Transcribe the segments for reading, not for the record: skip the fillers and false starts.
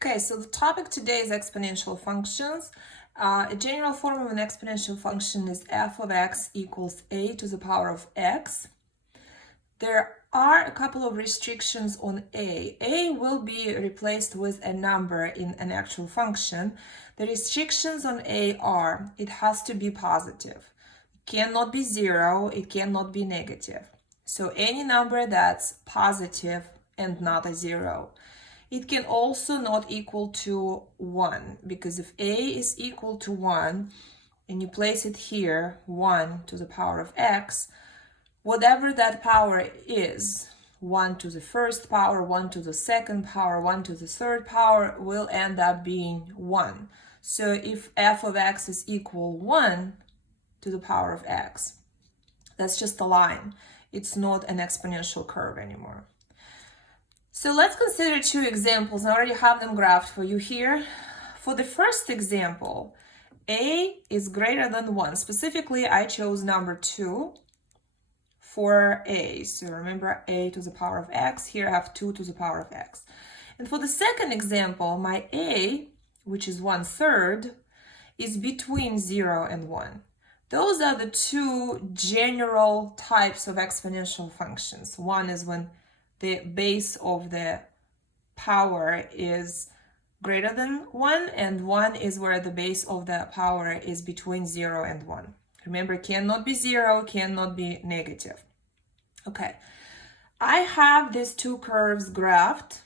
Okay, so the topic today is exponential functions. A general form of an exponential function is f of x equals a to the power of x. There are a couple of restrictions on a. A will be replaced with a number in an actual function. The restrictions on a are, it has to be positive. It cannot be zero, it cannot be negative. So any number that's positive and not a zero. It can also not equal to 1, because if a is equal to 1 and you place it here, 1 to the power of x, whatever that power is, 1 to the first power, 1 to the second power, 1 to the third power, will end up being 1. So if f of x is equal 1 to the power of x, that's just a line. It's not an exponential curve anymore. So let's consider two examples. I already have them graphed for you here. For the first example, a is greater than 1. Specifically, I chose number 2 for a. So remember, a to the power of x. Here I have 2 to the power of x. And for the second example, my a, which is 1/3, is between 0 and 1. Those are the two general types of exponential functions. One is when the base of the power is greater than 1, and 1 is where the base of the power is between 0 and 1. Remember, cannot be 0, cannot be negative. Okay, I have these two curves graphed.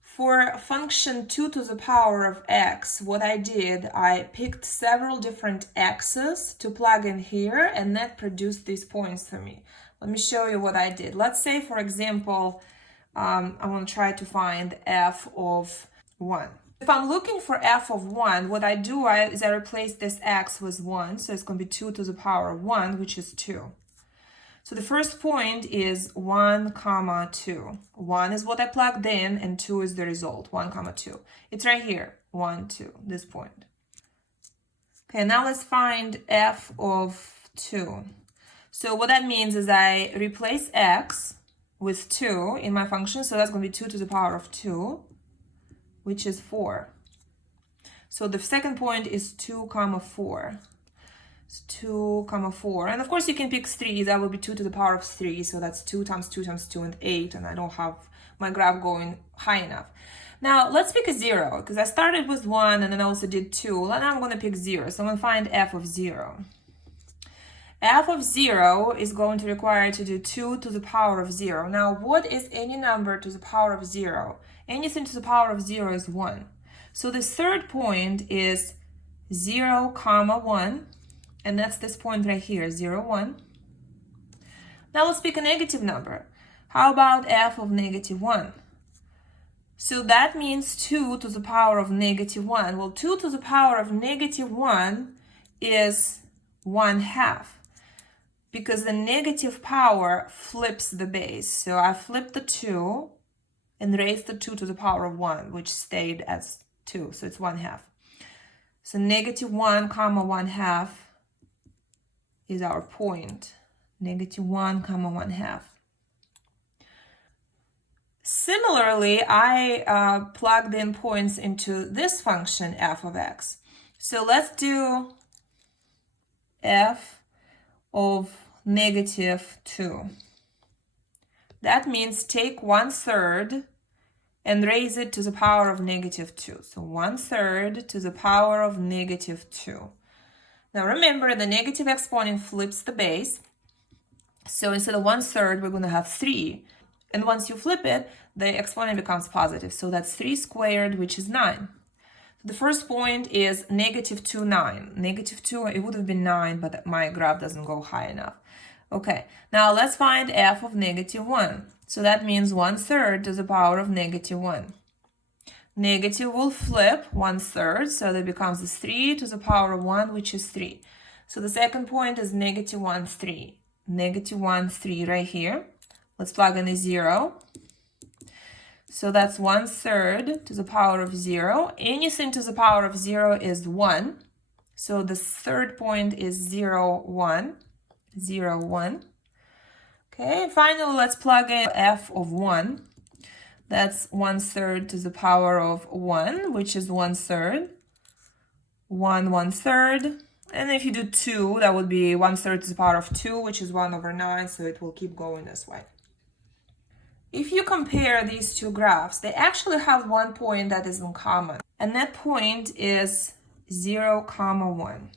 For function 2 to the power of x, what I did, I picked several different x's to plug in here, and that produced these points for me. Let me show you what I did. Let's say, for example, I want to try to find f of 1. If I'm looking for f of 1, what I do is I replace this x with 1. So it's going to be 2 to the power of 1, which is 2. So the first point is 1, 2. 1 is what I plugged in, and 2 is the result, 1, 2. It's right here, 1, 2, this point. Okay, now let's find f of 2. So what that means is I replace x with 2 in my function. So that's going to be 2 to the power of 2, which is 4. So the second point is 2, 4. It's 2, 4. And of course you can pick 3. That will be 2 to the power of 3. So that's 2 times 2 times 2 and 8. And I don't have my graph going high enough. Now let's pick a 0, because I started with 1 and then I also did 2. And I'm going to pick 0. So I'm going to find f of 0. F of 0 is going to require to do 2 to the power of 0. Now, what is any number to the power of 0? Anything to the power of 0 is 1. So the third point is 0, 1, and that's this point right here, 0, 1. Now let's pick a negative number. How about f of negative 1? So that means 2 to the power of negative 1. Well, 2 to the power of negative 1 is 1/2. Because the negative power flips the base. So I flipped the 2 and raised the 2 to the power of 1, which stayed as 2. So it's 1/2. So negative 1, 1/2 is our point. Negative 1, 1/2. Similarly, I plugged in points into this function, f of x. So let's do f of negative 2. That means take 1/3 and raise it to the power of negative 2. So 1/3 to the power of negative 2. Now remember, the negative exponent flips the base. So instead of 1/3, we're going to have 3. And once you flip it, the exponent becomes positive. So that's 3 squared, which is 9. The first point is negative 2, 9. Negative 2, it would have been 9, but my graph doesn't go high enough. Okay, now let's find f of negative 1. So that means 1/3 to the power of negative 1. Negative will flip 1/3, so that becomes 3 to the power of 1, which is 3. So the second point is negative 1, 3. Negative 1, 3 right here. Let's plug in a 0. So that's 1/3 to the power of 0. Anything to the power of 0 is 1. So the third point is 0, 1. 0, 1. Okay, finally, let's plug in f of 1. That's 1/3 to the power of 1, which is 1/3. 1 1/3. And if you do 2, that would be 1/3 to the power of 2, which is 1/9, so it will keep going this way. If you compare these two graphs, they actually have one point that is in common, and that point is 0, 1.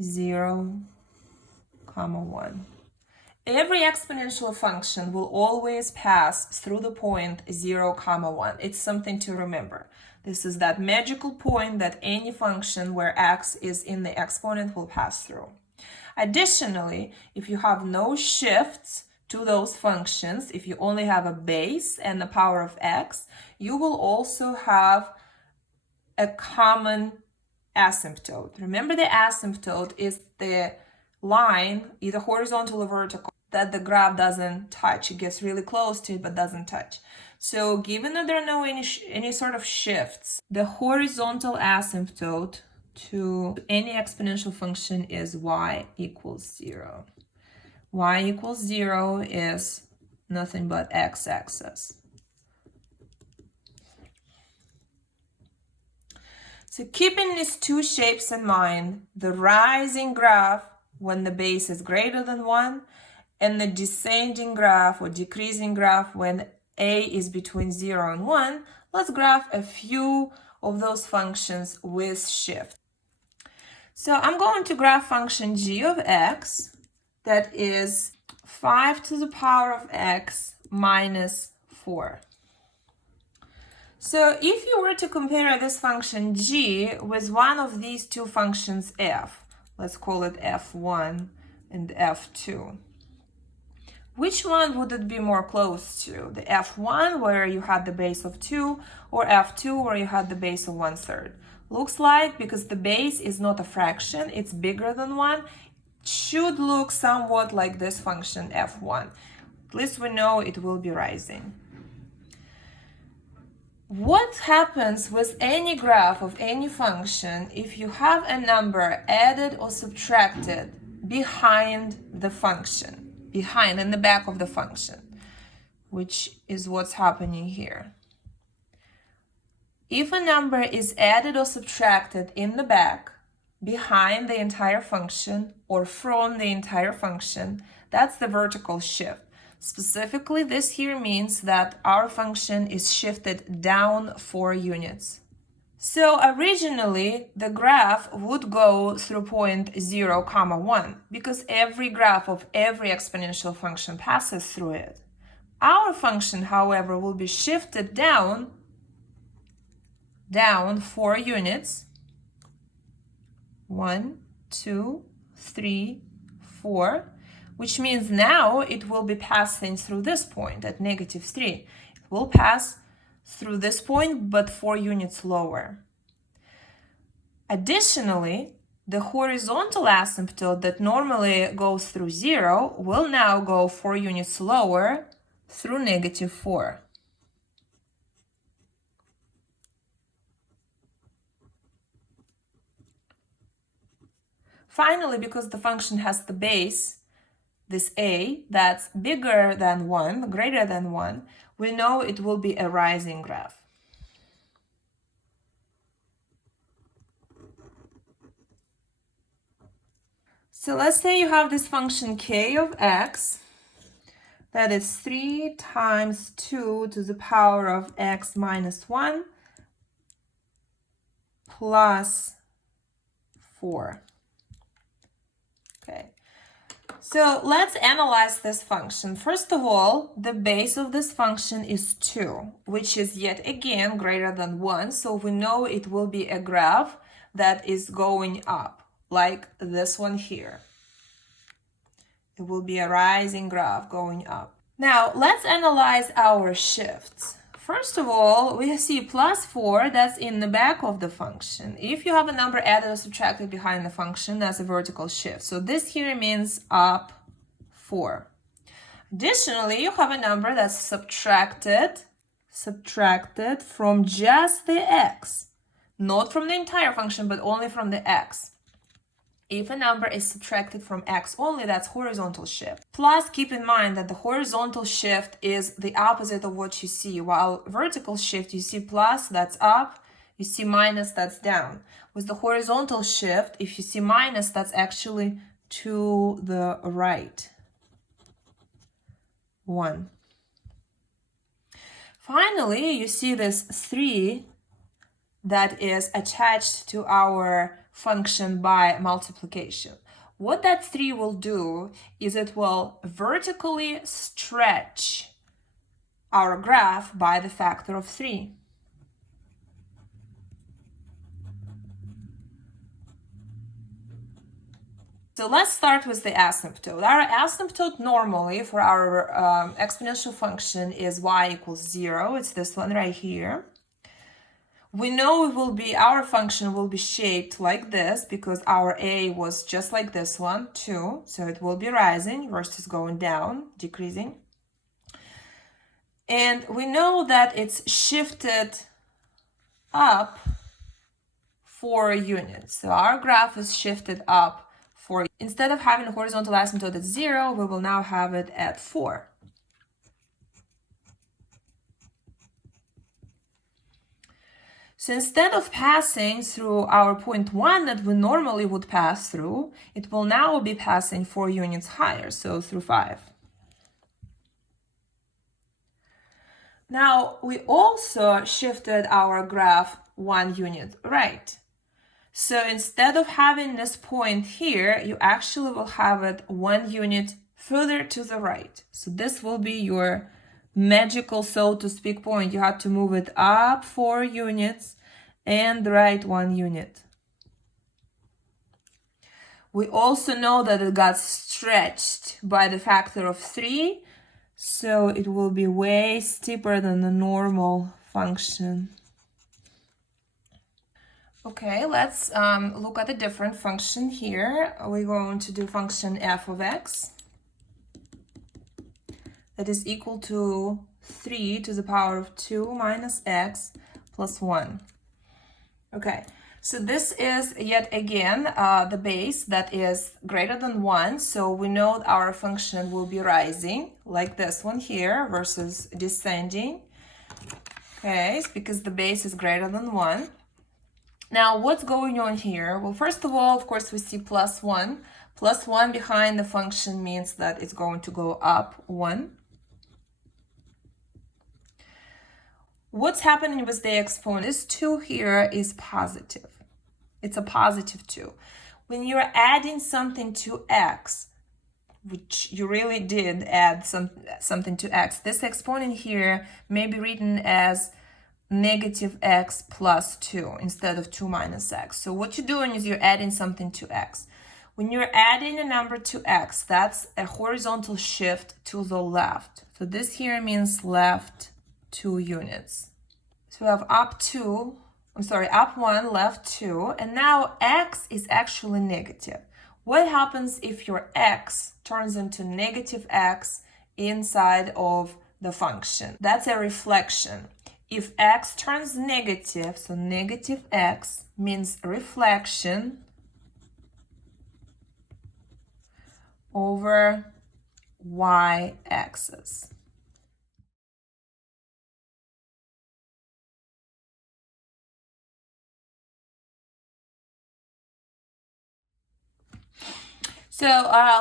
0, 1. Every exponential function will always pass through the point 0, 1. It's something to remember. This is that magical point that any function where x is in the exponent will pass through. Additionally, if you have no shifts to those functions, if you only have a base and the power of x, you will also have a common asymptote. Remember, the asymptote is the line, either horizontal or vertical, that the graph doesn't touch. It gets really close to it but doesn't touch. So given that there are no any sort of shifts, the horizontal asymptote to any exponential function is y equals 0. Y equals 0 is nothing but x-axis. So keeping these two shapes in mind, the rising graph when the base is greater than 1, and the descending graph or decreasing graph when a is between 0 and 1, let's graph a few of those functions with shift. So I'm going to graph function g of x that is 5 to the power of x minus 4. So if you were to compare this function g with one of these two functions f, let's call it f1 and f2, which one would it be more close to? The f1 where you had the base of 2 or f2 where you had the base of 1/3? Looks like, because the base is not a fraction, it's bigger than 1, it should look somewhat like this function f1. At least we know it will be rising. What happens with any graph of any function if you have a number added or subtracted behind the function? Behind, in the back of the function, which is what's happening here. If a number is added or subtracted in the back, behind the entire function, or from the entire function, that's the vertical shift. Specifically, this here means that our function is shifted down 4 units. So originally, the graph would go through point 0, 1, because every graph of every exponential function passes through it. Our function, however, will be shifted down 4 units. 1, 2, 3, 4, which means now it will be passing through this point at -3. It will pass through this point, but 4 units lower. Additionally, the horizontal asymptote that normally goes through 0 will now go 4 units lower through -4. Finally, because the function has the base, this a, that's bigger than 1, greater than 1, we know it will be a rising graph. So let's say you have this function k of x that is 3 times 2 to the power of x minus 1 plus 4. Okay. So let's analyze this function. First of all, the base of this function is 2, which is yet again greater than 1. So we know it will be a graph that is going up, like this one here. It will be a rising graph going up. Now, let's analyze our shifts. First of all, we see plus 4, that's in the back of the function. If you have a number added or subtracted behind the function, that's a vertical shift. So this here means up 4. Additionally, you have a number that's subtracted from just the x. Not from the entire function, but only from the x. If a number is subtracted from x only, that's horizontal shift. Plus, keep in mind that the horizontal shift is the opposite of what you see, while vertical shift, you see plus, that's up, you see minus, that's down. With the horizontal shift, if you see minus, that's actually to the right. 1. Finally, you see this 3 that is attached to our function by multiplication. What that 3 will do is it will vertically stretch our graph by the factor of 3. So let's start with the asymptote. Our asymptote normally for our exponential function is y equals 0. It's this one right here. We know our function will be shaped like this because our a was just like this one, 2. So it will be rising versus going down, decreasing. And we know that it's shifted up 4 units. So our graph is shifted up. Instead of having a horizontal asymptote at 0, we will now have it at 4. So instead of passing through our point 1 that we normally would pass through, it will now be passing 4 units higher, so through 5. Now, we also shifted our graph 1 unit right. So instead of having this point here, you actually will have it 1 unit further to the right. So this will be your magical, so to speak, point. You have to move it up 4 units and right 1 unit. We also know that it got stretched by the factor of 3, so it will be way steeper than the normal function. Okay, let's look at a different function here. We're going to do function f of x that is equal to 3 to the power of 2 minus x plus 1. Okay, so this is yet again the base that is greater than 1. So we know that our function will be rising like this one here versus descending. Okay, it's because the base is greater than 1. Now, what's going on here? Well, first of all, of course, we see plus 1. Plus 1 behind the function means that it's going to go up 1. What's happening with the exponent? This 2 here is positive. It's a positive 2. When you're adding something to x, which you really did add something to x, this exponent here may be written as negative x plus 2 instead of 2 minus x. So what you're doing is you're adding something to x. When you're adding a number to x, that's a horizontal shift to the left. So this here means left 2 units. So we have up 1, left 2, and now x is actually negative. What happens if your x turns into negative x inside of the function? That's a reflection. If x turns negative, so negative x means reflection over y-axis. So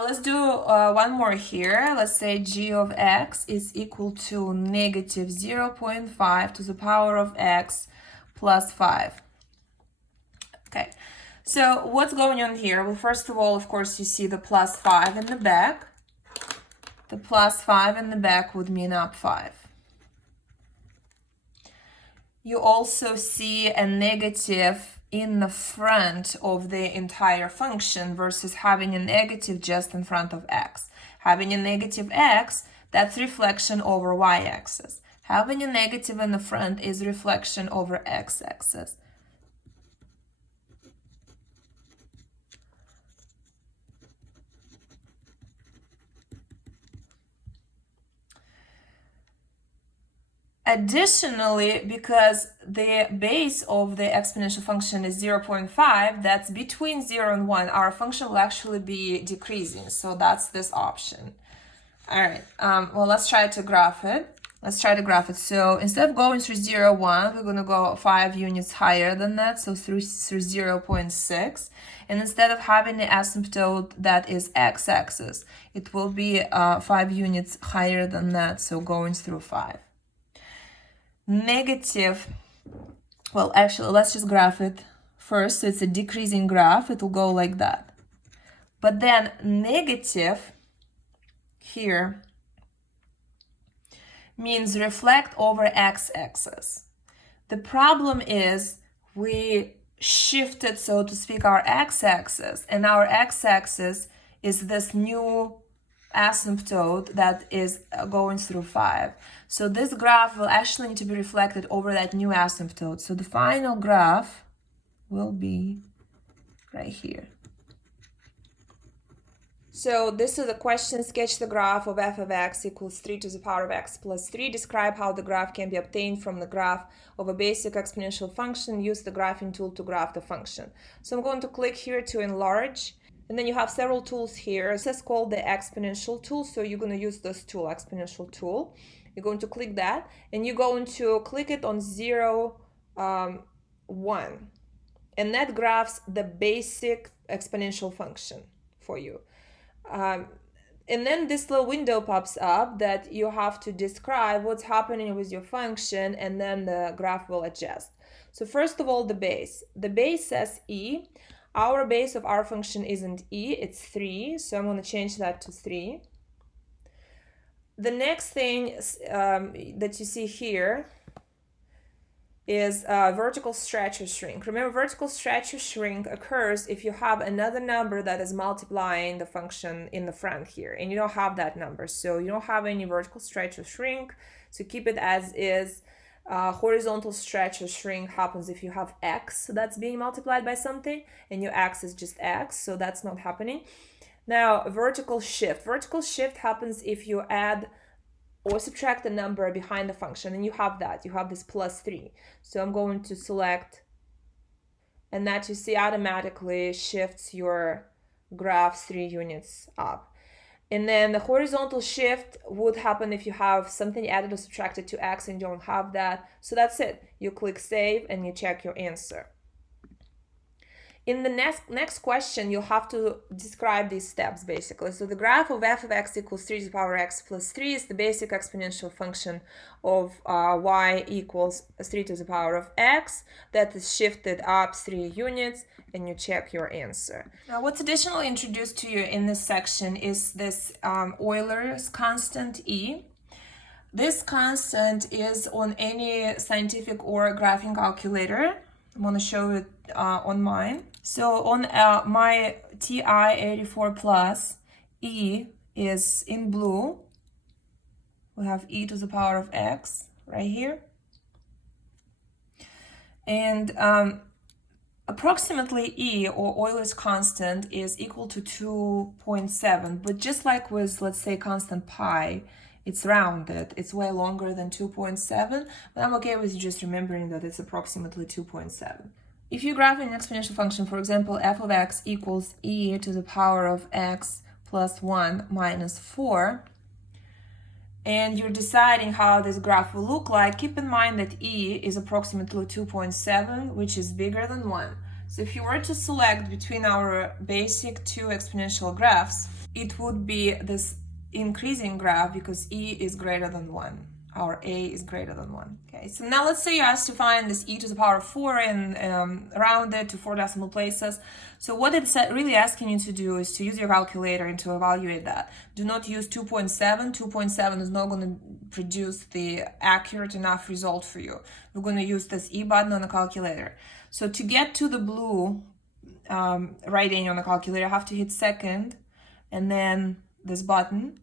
let's do one more here. Let's say g of x is equal to negative 0.5 to the power of x plus 5. Okay, so what's going on here? Well, first of all, of course, you see the plus 5 in the back. The plus 5 in the back would mean up 5. You also see a negative in the front of the entire function versus having a negative just in front of x. Having a negative x, that's reflection over y-axis. Having a negative in the front is reflection over x-axis. Additionally, because the base of the exponential function is 0.5, that's between 0 and 1, our function will actually be decreasing. So that's this option. All right, well, let's try to graph it. So instead of going through 0, 1, we're going to go 5 units higher than that, so through 0.6. And instead of having the asymptote that is x-axis, it will be 5 units higher than that, so going through 5. Negative, well, actually, let's just graph it first. So it's a decreasing graph. It will go like that. But then negative here means reflect over x-axis. The problem is we shifted, so to speak, our x-axis, and our x-axis is this new asymptote that is going through 5. So this graph will actually need to be reflected over that new asymptote. So the final graph will be right here. So this is a question. Sketch the graph of f of x equals 3 to the power of x plus 3. Describe how the graph can be obtained from the graph of a basic exponential function. Use the graphing tool to graph the function. So I'm going to click here to enlarge. And then you have several tools here. It says called the exponential tool. So you're going to use this tool, exponential tool. You're going to click that. And you're going to click it on 0, 1. And that graphs the basic exponential function for you. And then this little window pops up that you have to describe what's happening with your function, and then the graph will adjust. So first of all, the base. The base says e. Our base of our function isn't e, it's 3. So I'm going to change that to 3. The next thing that you see here is vertical stretch or shrink. Remember, vertical stretch or shrink occurs if you have another number that is multiplying the function in the front here, and you don't have that number, so you don't have any vertical stretch or shrink, so keep it as is. Horizontal stretch or shrink happens if you have x that's being multiplied by something, and your x is just x, so that's not happening. Now, vertical shift. Vertical shift happens if you add or subtract the number behind the function, and you have that. You have this plus 3. So I'm going to select, and that you see automatically shifts your graph 3 units up. And then the horizontal shift would happen if you have something added or subtracted to x and you don't have that. So that's it. You click save and you check your answer. In the next question, you'll have to describe these steps, basically. So the graph of f of x equals 3 to the power x plus 3 is the basic exponential function of y equals 3 to the power of x. That is shifted up 3 units, and you check your answer. Now, what's additionally introduced to you in this section is this Euler's constant E. This constant is on any scientific or graphing calculator. I'm going to show it on mine. So on my TI-84 Plus, E is in blue. We have e to the power of x right here. And approximately E, or Euler's constant, is equal to 2.7. But just like with, let's say, constant pi, it's rounded. It's way longer than 2.7, but I'm okay with you just remembering that it's approximately 2.7. If you graph an exponential function, for example, f of x equals e to the power of x plus 1 minus 4, and you're deciding how this graph will look like, keep in mind that e is approximately 2.7, which is bigger than 1. So if you were to select between our basic two exponential graphs, it would be this increasing graph because e is greater than 1. Our a is greater than 1. Okay, so now let's say you're asked to find this e to the power of 4 and round it to 4 decimal places. So what it's really asking you to do is to use your calculator and to evaluate that. Do not use 2.7. 2.7 is not going to produce the accurate enough result for you. We're going to use this e button on the calculator. So to get to the blue writing on the calculator, I have to hit second and then this button.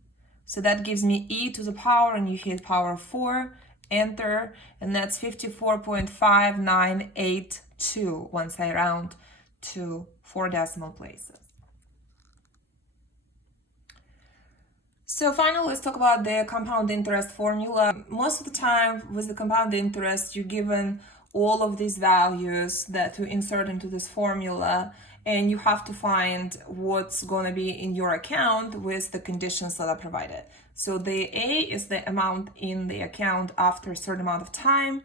So that gives me e to the power, and you hit power of 4, enter, and that's 54.5982 once I round to 4 decimal places. So finally, let's talk about the compound interest formula. Most of the time with the compound interest, you're given all of these values that to insert into this formula, and you have to find what's going to be in your account with the conditions that are provided. So the A is the amount in the account after a certain amount of time,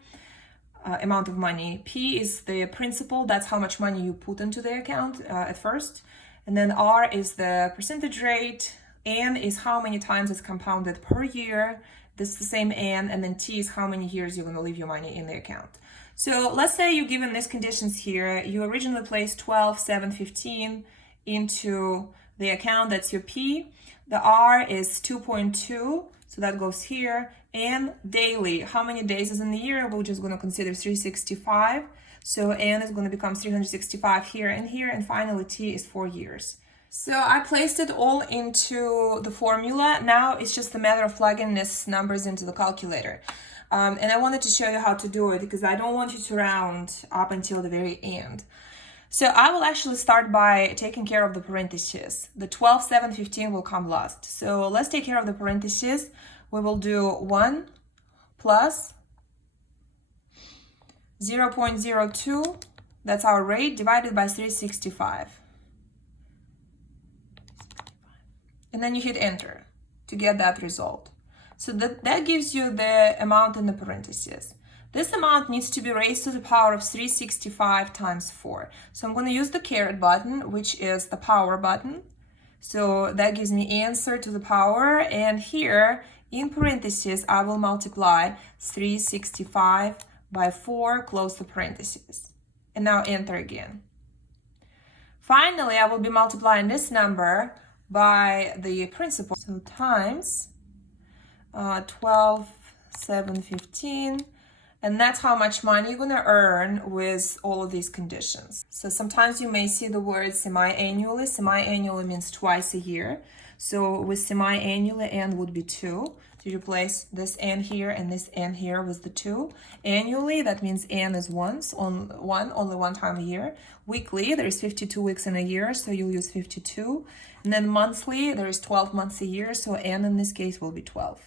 amount of money. P is the principal, that's how much money you put into the account at first. And then R is the percentage rate. N is how many times it's compounded per year. This is the same N. And then T is how many years you're going to leave your money in the account. So let's say you're given these conditions here. You originally placed 12, 7, 15 into the account. That's your P. The R is 2.2. So that goes here. And daily, how many days is in the year? We're just going to consider 365. So N is going to become 365 here and here. And finally, T is 4 years. So I placed it all into the formula. Now it's just a matter of plugging these numbers into the calculator. And I wanted to show you how to do it because I don't want you to round up until the very end. So I will actually start by taking care of the parentheses. The 12, 7, 15 will come last. So let's take care of the parentheses. We will do 1 plus 0.02, that's our rate, divided by 365. And then you hit enter to get that result. So that gives you the amount in the parentheses. This amount needs to be raised to the power of 365 times 4. So I'm going to use the caret button, which is the power button. So that gives me answer to the power. And here in parentheses, I will multiply 365 by 4, close the parentheses. And now enter again. Finally, I will be multiplying this number by the principal. So times 12, 7, 15. And that's how much money you're going to earn with all of these conditions. So sometimes you may see the word semi-annually. Semi-annually means twice a year. So with semi-annually, N would be 2. So you replace this N here and this N here with the 2. Annually, that means N is only one time a year. Weekly, there is 52 weeks in a year, so you'll use 52. And then monthly, there is 12 months a year, so N in this case will be 12.